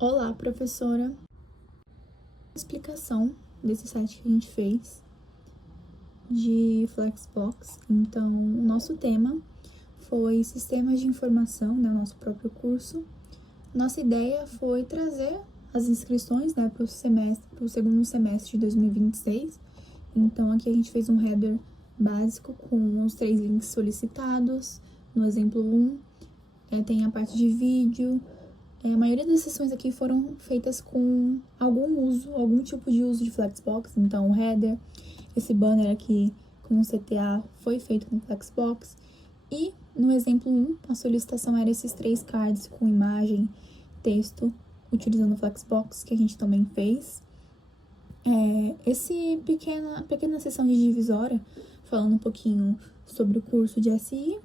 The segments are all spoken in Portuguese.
Olá, professora. Explicação desse site que a gente fez de Flexbox. Então, o nosso tema foi Sistemas de Informação, né, o nosso próprio curso. Nossa ideia foi trazer as inscrições, né, para o segundo semestre de 2026. Então, aqui a gente fez um header básico com os 3 links solicitados. No exemplo 1, tem a parte de vídeo. A maioria das sessões aqui foram feitas com algum tipo de uso de Flexbox. Então, o header, esse banner aqui com o CTA foi feito com Flexbox. E no exemplo 1, a solicitação era esses 3 cards com imagem, texto, utilizando o Flexbox, que a gente também fez. Esse pequena sessão de divisória, falando um pouquinho sobre o curso de SI,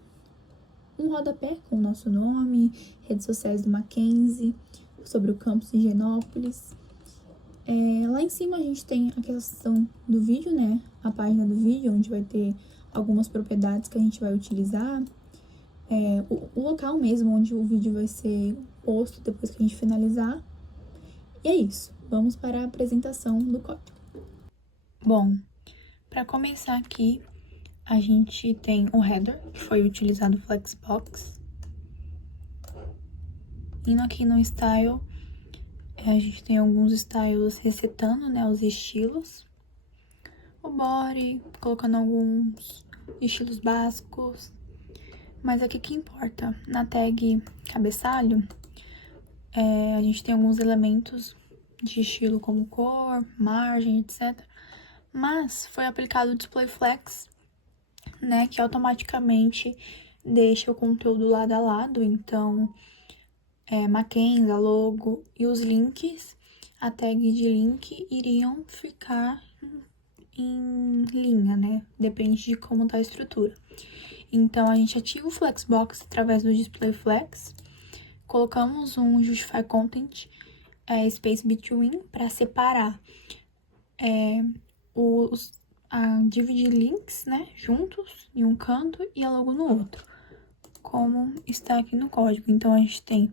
um rodapé com o nosso nome, redes sociais do Mackenzie, sobre o campus de Higienópolis. Lá em cima a gente tem a questão do vídeo, né? A página do vídeo, onde vai ter algumas propriedades que a gente vai utilizar. O local mesmo onde o vídeo vai ser posto depois que a gente finalizar. E é isso. Vamos para a apresentação do código. Bom, para começar aqui, a gente tem o header, que foi utilizado o Flexbox. Indo aqui no style, a gente tem alguns styles resetando, né, os estilos. O body, colocando alguns estilos básicos. Mas aqui que importa, na tag cabeçalho, a gente tem alguns elementos de estilo como cor, margem, etc. Mas foi aplicado o Display Flex, né, que automaticamente deixa o conteúdo lado a lado. Então, Mackenzie, a logo e os links, a tag de link iriam ficar em linha, né? Depende de como tá a estrutura. Então, a gente ativa o Flexbox através do Display Flex. Colocamos um Justify Content Space Between para separar dividir links, né? Juntos em um canto e a logo no outro, como está aqui no código. Então, a gente tem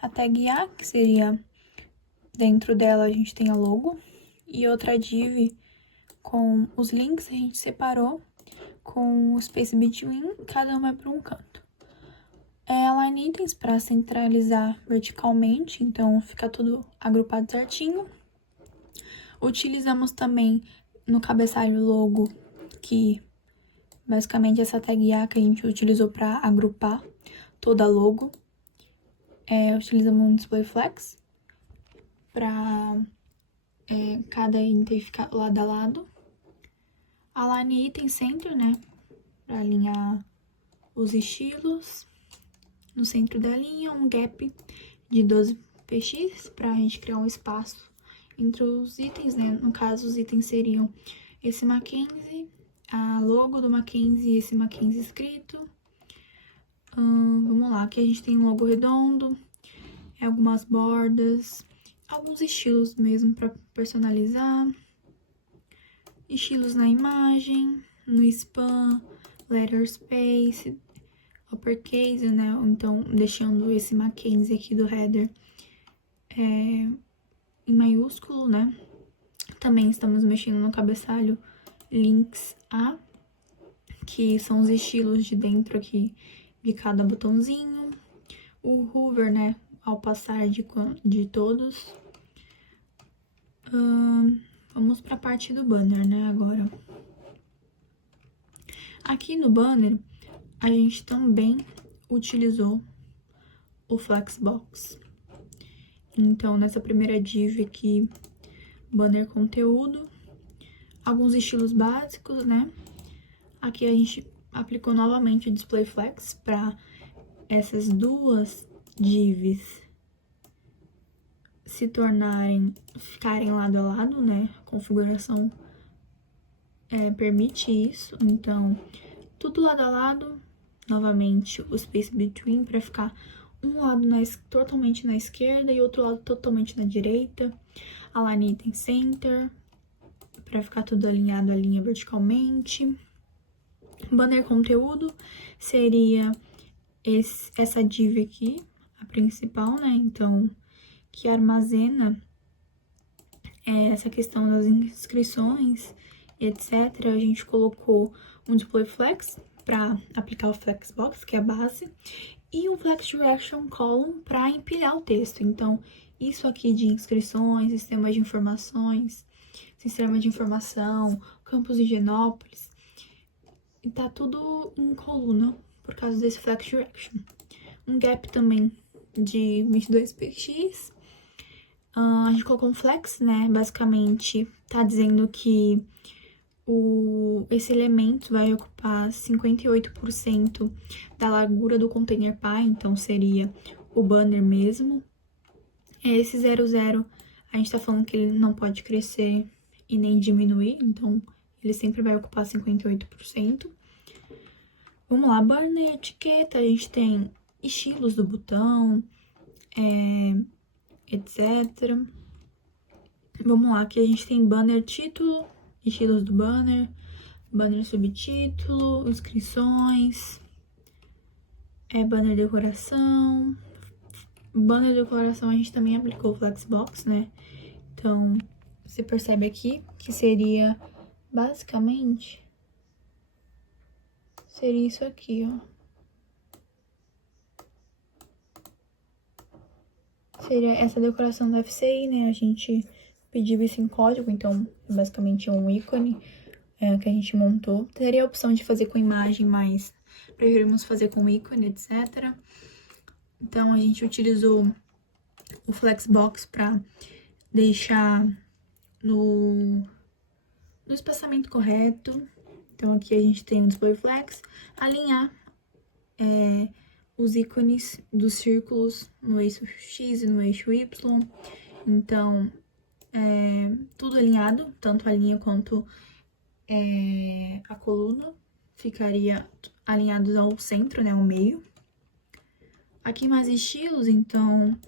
a tag A, que seria, dentro dela a gente tem a logo, e outra div com os links a gente separou com o Space Between, cada uma é para um canto. Align itens para centralizar verticalmente, então fica tudo agrupado certinho. Utilizamos também no cabeçalho logo, que basicamente essa tag A que a gente utilizou para agrupar toda a logo. Utilizamos um Display Flex para cada item ficar lado a lado. Align Item Center, né, para alinhar os estilos. No centro da linha, um gap de 12 px para a gente criar um espaço entre os itens, né? No caso, os itens seriam esse Mackenzie, a logo do Mackenzie e esse Mackenzie escrito. Vamos lá, aqui a gente tem um logo redondo, algumas bordas, alguns estilos mesmo para personalizar. Estilos na imagem, no span, letter space, uppercase, né? Então, deixando esse Mackenzie aqui do header em maiúsculo, né? Também estamos mexendo no cabeçalho links A, que são os estilos de dentro aqui de cada botãozinho. O hover, né? Ao passar de todos. Vamos para a parte do banner, né? Agora. Aqui no banner, a gente também utilizou o Flexbox. Então, nessa primeira div aqui, banner conteúdo, alguns estilos básicos, né? Aqui a gente aplicou novamente o Display Flex para essas duas divs ficarem lado a lado, né? A configuração permite isso. Então, tudo lado a lado. Novamente, o Space Between para ficar um lado totalmente na esquerda e outro lado totalmente na direita. Align Item Center para ficar tudo alinhado à linha verticalmente. Banner conteúdo seria essa div aqui, a principal, né? Então, que armazena essa questão das inscrições e etc. A gente colocou um display flex para aplicar o Flexbox, que é a base, e um Flex Direction Column para empilhar o texto. Então, isso aqui de inscrições, sistema de informação, campus Higienópolis, e tá tudo em coluna por causa desse Flex Direction. Um gap também de 22px. A gente colocou um flex, né? Basicamente, tá dizendo que esse elemento vai ocupar 58% da largura do container pie, então seria o banner mesmo. Esse 00, a gente tá falando que ele não pode crescer e nem diminuir, então ele sempre vai ocupar 58%. Vamos lá, banner, etiqueta, a gente tem estilos do botão, etc. Vamos lá, aqui a gente tem banner título, estilos do banner, banner subtítulo, inscrições, banner decoração. Banner decoração a gente também aplicou o Flexbox, né? Então, você percebe aqui que seria, basicamente, seria isso aqui, ó. Seria essa decoração da FCI, né? A gente pediu isso em código, então, basicamente é um ícone que a gente montou. Teria a opção de fazer com imagem, mas preferimos fazer com ícone, etc. Então, a gente utilizou o Flexbox para deixar no espaçamento correto. Então, aqui a gente tem o display flex, alinhar os ícones dos círculos no eixo X e no eixo Y. Então, tudo alinhado, tanto a linha quanto a coluna ficaria alinhados ao centro, né, ao meio. Aqui mais estilos, então,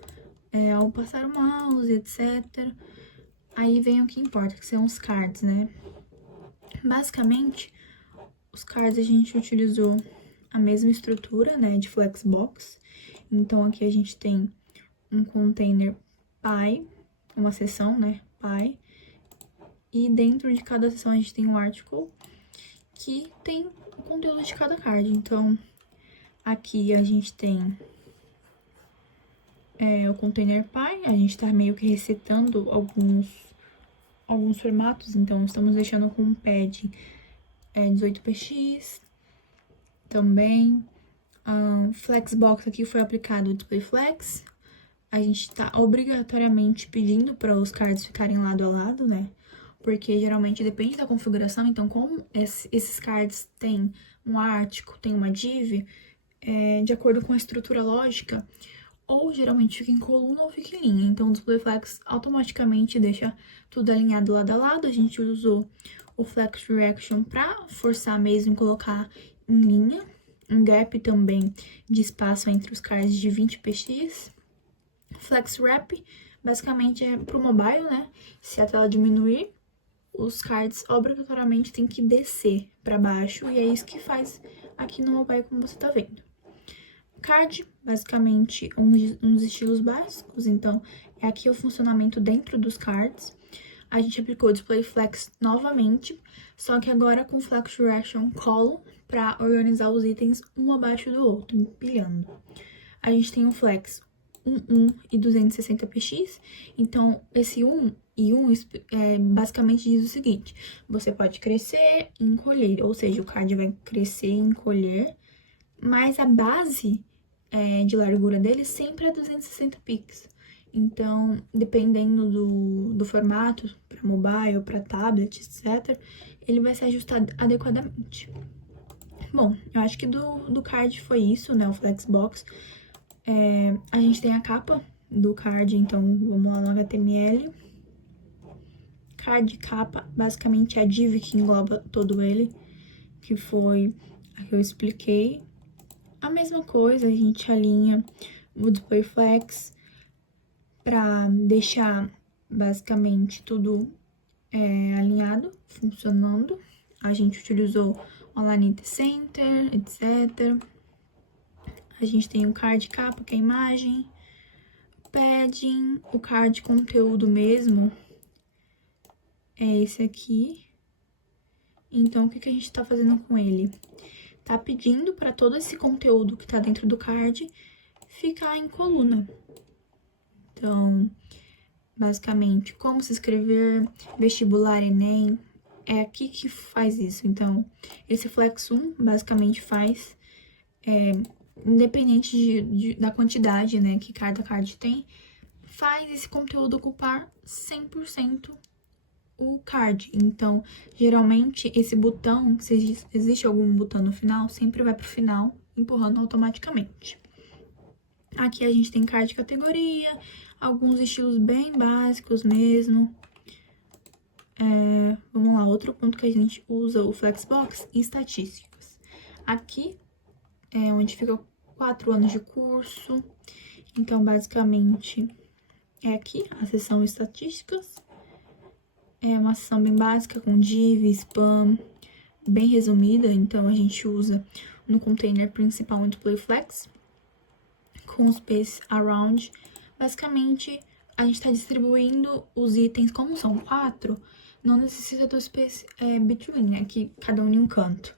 ao passar o mouse, etc. Aí vem o que importa, que são os cards, né? Basicamente, os cards a gente utilizou a mesma estrutura, né, de Flexbox. Então, aqui a gente tem um container pie, uma seção, né, pie. E dentro de cada seção a gente tem um article, que tem o conteúdo de cada card. Então, aqui a gente tem o container pie, a gente tá meio que resetando alguns formatos, então estamos deixando com um pad 18px também. Flexbox aqui foi aplicado o display flex. A gente tá obrigatoriamente pedindo para os cards ficarem lado a lado, né? Porque geralmente depende da configuração, então como esses cards têm um article, tem uma div, de acordo com a estrutura lógica, ou geralmente fica em coluna ou fica em linha. Então o display flex automaticamente deixa tudo alinhado lado a lado. A gente usou o Flex Direction para forçar mesmo em colocar em linha. Um gap também de espaço entre os cards de 20px. Flex Wrap, basicamente é pro mobile, né? Se a tela diminuir, os cards obrigatoriamente tem que descer para baixo, e é isso que faz aqui no mobile, como você tá vendo. Card, basicamente, uns estilos básicos, então, aqui o funcionamento dentro dos cards. A gente aplicou o Display Flex novamente, só que agora com Flex Direction Column, para organizar os itens um abaixo do outro, empilhando. A gente tem o Flex 1 e 260px, então esse 1 e 1 basicamente diz o seguinte: você pode crescer e encolher, ou seja, o card vai crescer e encolher, mas a base de largura dele sempre é 260px. Então, dependendo do formato, para mobile, para tablet, etc., ele vai se ajustar adequadamente. Bom, eu acho que do card foi isso, né, o Flexbox. A gente tem a capa do card, então vamos lá no HTML. Card capa, basicamente é a div que engloba todo ele, que foi a que eu expliquei. A mesma coisa, a gente alinha o display flex para deixar basicamente tudo alinhado, funcionando. A gente utilizou o Align Center, etc. A gente tem o card capa, que é a imagem. padding, o card conteúdo mesmo é esse aqui. Então, o que a gente tá fazendo com ele? Tá pedindo para todo esse conteúdo que tá dentro do card ficar em coluna. Então, basicamente, como se inscrever, vestibular, Enem, é aqui que faz isso. Então, esse Flex 1 basicamente faz, independente da quantidade, né, que cada card tem, faz esse conteúdo ocupar 100% o card. Então, geralmente, esse botão, se existe algum botão no final, sempre vai pro final, empurrando automaticamente. Aqui a gente tem card de categoria, alguns estilos bem básicos mesmo. Vamos lá, outro ponto que a gente usa o Flexbox, estatísticas. Aqui é onde fica 4 anos de curso. Então, basicamente, é aqui a seção estatísticas. É uma seção bem básica, com div, spam, bem resumida. Então, a gente usa no container principal do Playflex, com space around. Basicamente, a gente está distribuindo os itens, como são 4, não necessita do space between, né, que cada um em um canto.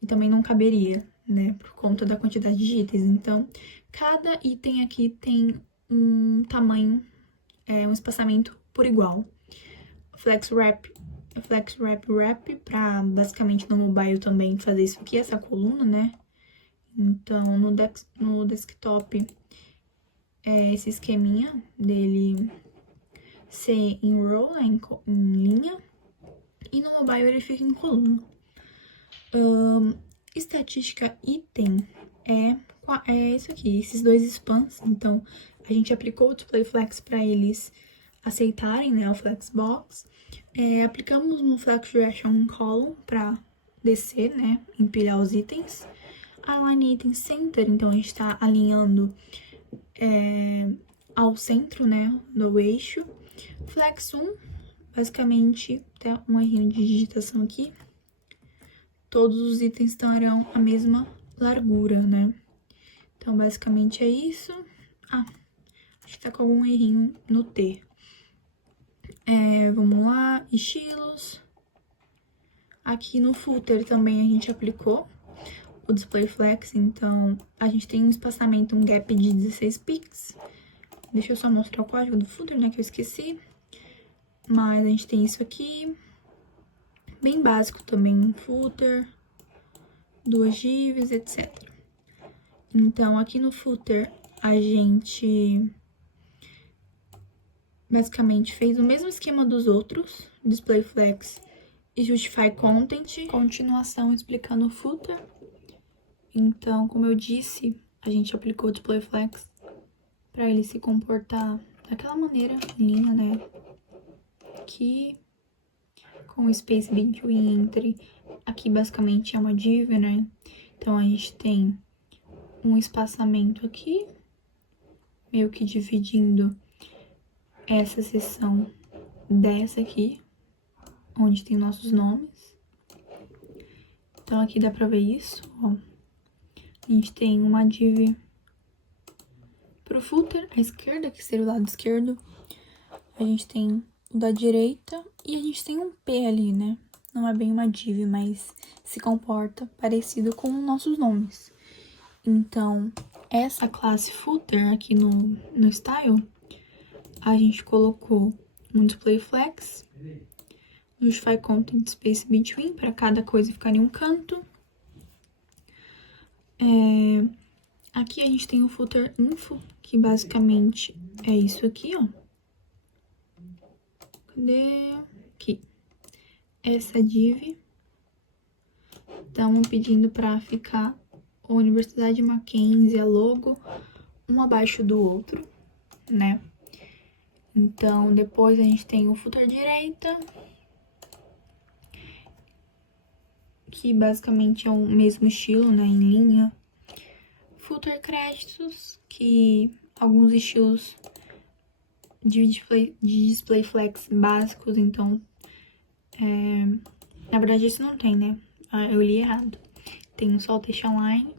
E também não caberia, né, por conta da quantidade de itens. Então, cada item aqui tem um tamanho, um espaçamento por igual. Flex wrap, pra basicamente no mobile também fazer isso aqui, essa coluna, né? Então, no desktop, esse esqueminha dele ser em row, né, em linha, e no mobile ele fica em coluna. Estatística item é isso aqui, esses dois spans. Então, a gente aplicou o DisplayFlex para eles aceitarem, né, o Flexbox. Aplicamos no Flex Direction Column para descer, né, empilhar os itens. Align Item Center, então a gente está alinhando ao centro, né, do eixo. Flex 1, basicamente, tem um errinho de digitação aqui. Todos os itens terão a mesma largura, né? Então, basicamente é isso. Acho que tá com algum errinho no T. Vamos lá, estilos. Aqui no footer também a gente aplicou o DisplayFlex, então a gente tem um espaçamento, um gap de 16 pix. Deixa eu só mostrar o código do footer, né, que eu esqueci. Mas a gente tem isso aqui, bem básico também, footer, 2 divs, etc. Então, aqui no footer, a gente basicamente fez o mesmo esquema dos outros, DisplayFlex e Justify Content. Continuação explicando o footer. Então, como eu disse, a gente aplicou o DisplayFlex para ele se comportar daquela maneira, em linha, né? Aqui, com o space between entre, aqui basicamente é uma div, né? Então, a gente tem um espaçamento aqui, meio que dividindo essa seção dessa aqui, onde tem nossos nomes. Então, aqui dá pra ver isso, ó. A gente tem uma div pro footer, à esquerda, que seria o lado esquerdo. A gente tem o da direita e a gente tem um P ali, né? Não é bem uma div, mas se comporta parecido com nossos nomes. Então, essa classe footer aqui no style, a gente colocou um DisplayFlex, Justify Content Space Between, para cada coisa ficar em um canto. Aqui a gente tem o footer info, que basicamente é isso aqui, ó. Cadê? Aqui. Essa div. Estamos pedindo para ficar a Universidade Mackenzie, a logo, um abaixo do outro, né? Então, depois a gente tem o footer direita, que basicamente é o mesmo estilo, né, em linha. Footer créditos, que alguns estilos de DisplayFlex básicos, então, na verdade isso não tem, né? Eu li errado. Tem só o Text Align,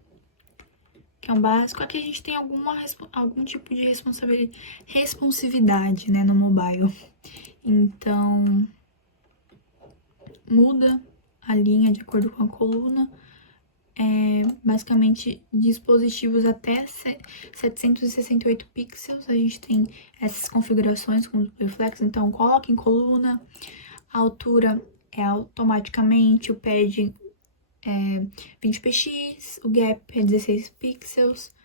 que é um básico. Aqui a gente tem algum tipo de responsividade, né, no mobile. Então, muda a linha de acordo com a coluna. Basicamente, dispositivos até 768 pixels. A gente tem essas configurações com o Display Flex. Então, coloca em coluna. A altura é automaticamente, o pad é 20px, o gap é 16 pixels.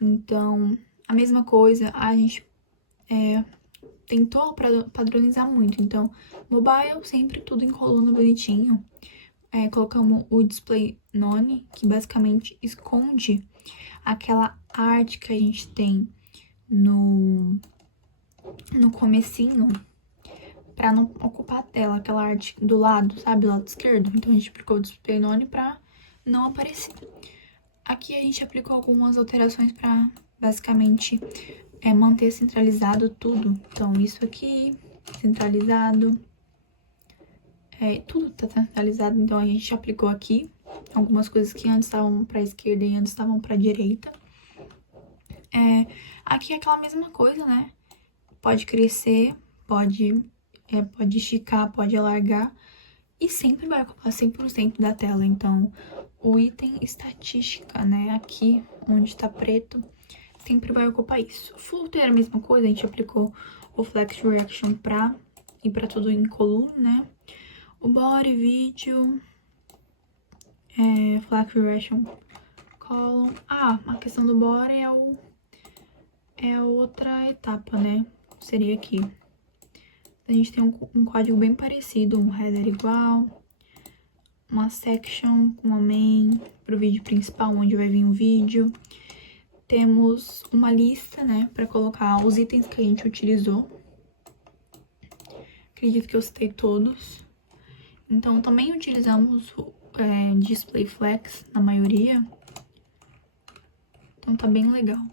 Então, a mesma coisa, a gente tentou padronizar muito. Então, mobile, sempre tudo em coluna bonitinho. Colocamos o display none, que basicamente esconde aquela arte que a gente tem no comecinho, pra não ocupar a tela, aquela arte do lado, sabe, do lado esquerdo. Então, a gente aplicou o display none pra não aparecer. Aqui a gente aplicou algumas alterações pra, basicamente, manter centralizado tudo. Então, isso aqui, centralizado. Tudo tá centralizado, então a gente aplicou aqui algumas coisas que antes estavam pra esquerda e antes estavam pra direita. Aqui é aquela mesma coisa, né? Pode crescer, pode esticar, pode alargar e sempre vai ocupar 100% da tela. Então, o item estatística, né? Aqui, onde tá preto, sempre vai ocupar isso. O flutter é a mesma coisa, a gente aplicou o Flex Reaction pra ir pra tudo em coluna, né? O body, vídeo, Flex Reaction Column. A questão do body é outra etapa, né? Seria aqui. A gente tem um código bem parecido, um header igual, uma section com uma main pro vídeo principal, onde vai vir o vídeo. Temos uma lista, né, pra colocar os itens que a gente utilizou. Acredito que eu citei todos. Então, também utilizamos o Display Flex na maioria. Então, tá bem legal.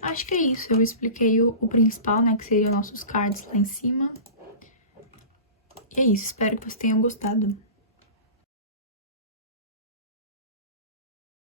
Acho que é isso. Eu expliquei o principal, né? Que seria nossos cards lá em cima. E é isso. Espero que vocês tenham gostado.